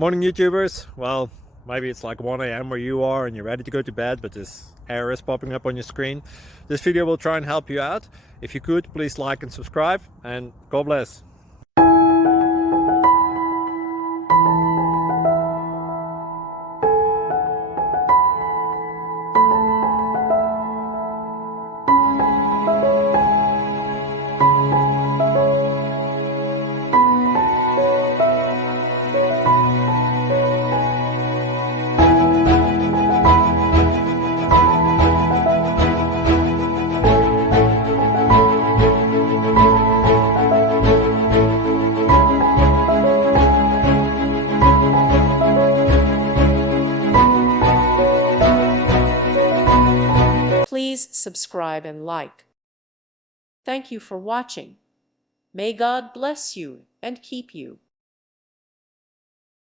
Morning YouTubers. Well, maybe it's like 1 a.m. where you are and you're ready to go to bed, but this error is popping up on your screen. This video will try and help you out. If you could, please like and subscribe, and God bless. Please subscribe and like. Thank you for watching. May God bless you and keep you.